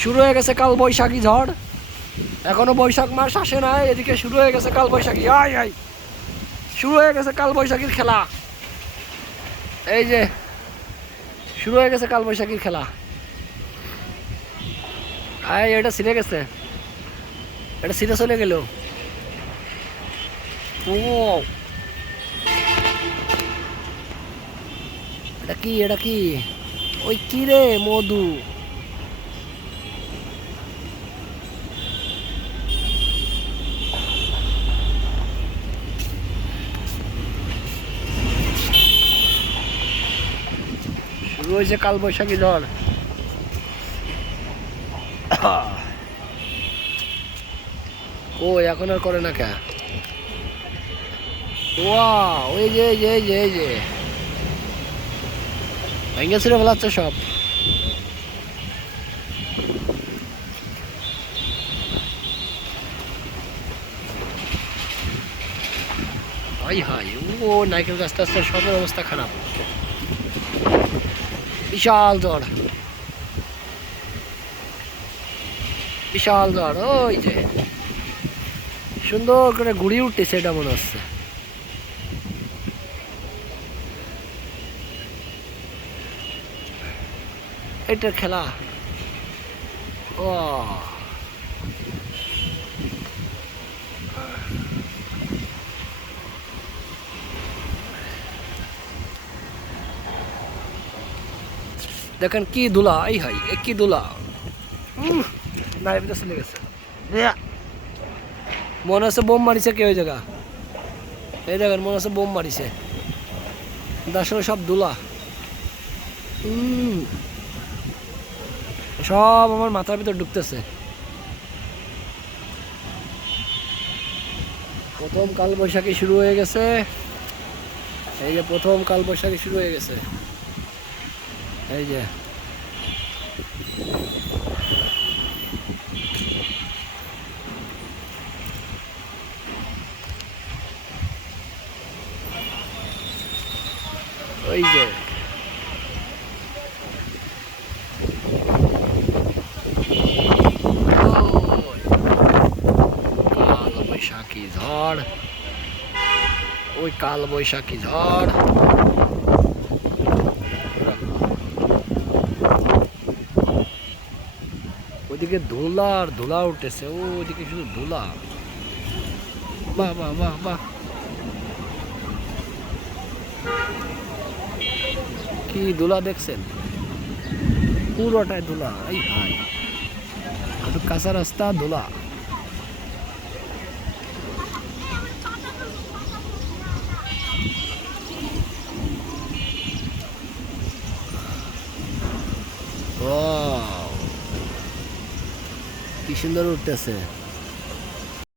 শুরু হয়ে গেছে কাল বৈশাখী ঝড়। এখনো বৈশাখ মাস আসে নাই, এদিকে শুরু হয়ে গেছে কাল বৈশাখী। আয় আয়, শুরু হয়ে গেছে কাল বৈশাখীর খেলা। এই যে শুরু হয়ে গেছে কাল বৈশাখীর খেলা। আয়, এটা ছিঁড়ে গেছে, এটা ছিঁড়ে চলে গেল। ও, এটা কি, এটা কি? ওই কি রে, মধু? শুরু হয়েছে কাল বৈশাখী ঝড়। ও এখন আর করে না কে? ওয়া, ওই যে এই যে এই যে এই যে ভেঙে ছিঁড়ে ফেলাচ্ছে সব। হাই হাই, ও নারকেল গাছটা আস্তে সবের অবস্থা খারাপ। বিশাল ঝড়, বিশাল ঝড়। ওই যে সুন্দর করে ঘুড়ি উঠতেছে, এটা মনে হচ্ছে। এটার খেলা। ও, দেখেন কি দুলা, এই হাই, এ কি দুলা। নাইফ চলে গেছে, মনে হচ্ছে বোম মারিছে কেউ ওই জায়গা। এই দেখেন মনে হচ্ছে বোম মারিছে, আসলে সব দুলা। সব আমার মাথার ভিতর ঢুকতেছে। প্রথম কাল বৈশাখী শুরু হয়ে গেছে। এই যে প্রথম কাল বৈশাখী শুরু হয়ে গেছে। এই যে ওই যে কাল বৈশাখী ঝড়, ওই কাল বৈশাখী ঝড়। ওইদিকে ধুলা আর ধুলা উঠেছে, ও ওইদিকে শুধু ধুলা। বাহ বাহ বাহ বাহ, কি ধুলা দেখছেন, পুরোটাই ধুলা। এই ভাই, কাঁচা রাস্তা ধুলা। ও, কি সুন্দর উঠতেছে।